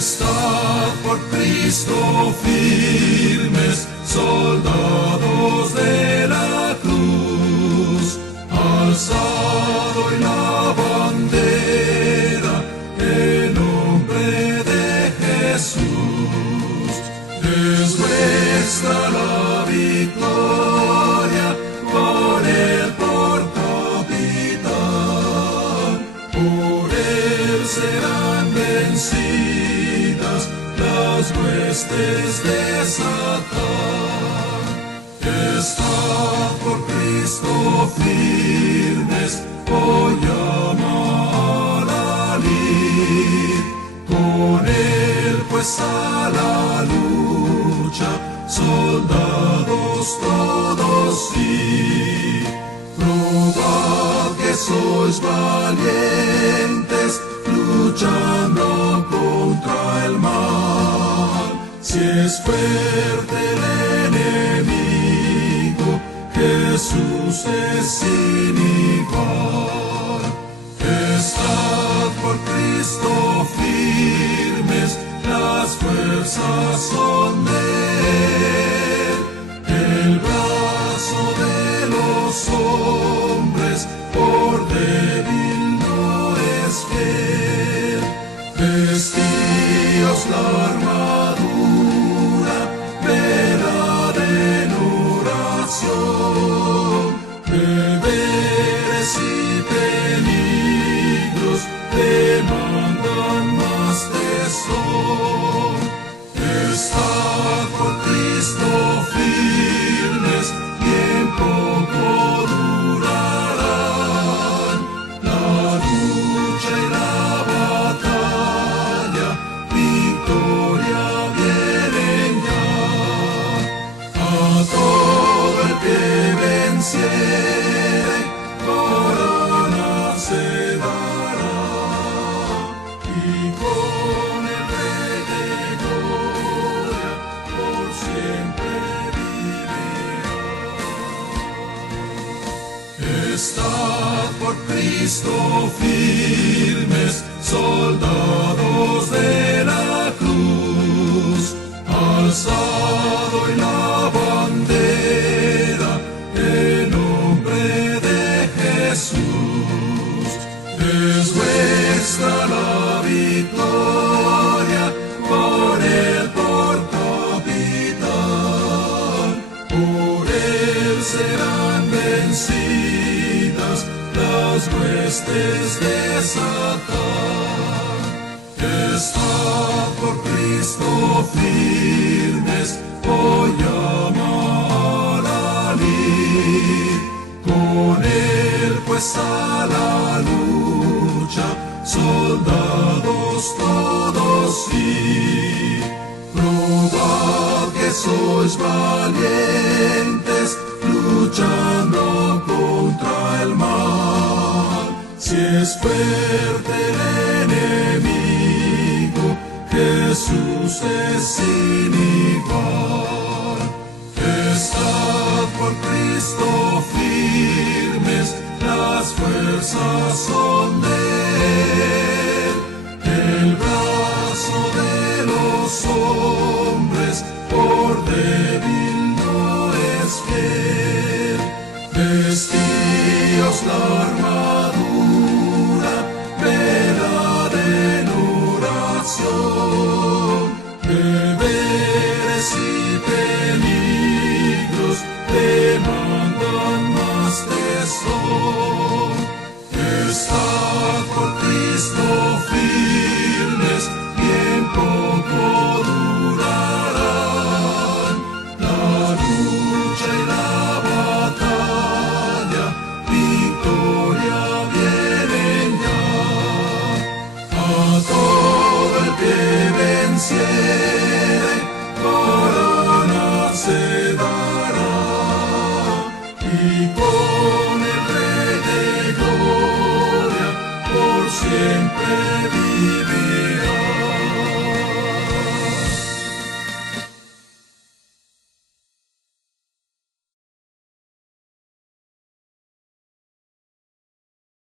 Estad por Cristo firmes, soldados de la cruz, alzado en la bandera, el nombre de Jesús. Es vuestra la victoria, con él por capitán, por él serán vencidas las huestes de Satán. Estad por Cristo firmes, hoy llama a la lid, con él pues a la lucha, soldados todos sí. Probad que sois valientes, luchando contra el mal. Si es fuerte el enemigo, Jesús es sin igual. Estad por Cristo firmes, las fuerzas son de él. El brazo de los hombres por débil no es fiel. Vestíos la armadura, velad en oración. Deberes y peligros demandan más tesón. Estad por Cristo firmes, bien poco durarán. La lucha y la batalla, victoria vienen ya. A todo el que venciere, corona se dará, y con el Rey de gloria por siempre vivirá. Estad por Cristo firmes, soldados de la cruz, alzado en la bandera, el nombre de Jesús. Es vuestra la victoria, con él por capitán, por él serán vencidas las huestes de Satán. Estad por Cristo firmes, hoy llama a la lid, con él pues a la lucha, soldados todos sí. Probad que sois valientes, luchando contra el mal. Si es fuerte el enemigo, Jesús es sin igual. Estad por Cristo firmes, las fuerzas son de él. El brazo de los hombres por débil no es fiel. Vestíos la armadura, velad en oración. Deberes y peligros demandan más tesón. Estad por Cristo firmes, bien poco durarán. La lucha y la batalla, victoria vienen ya. A todo el que venciere, corona se dará, y con el Rey de gloria por siempre vivirá.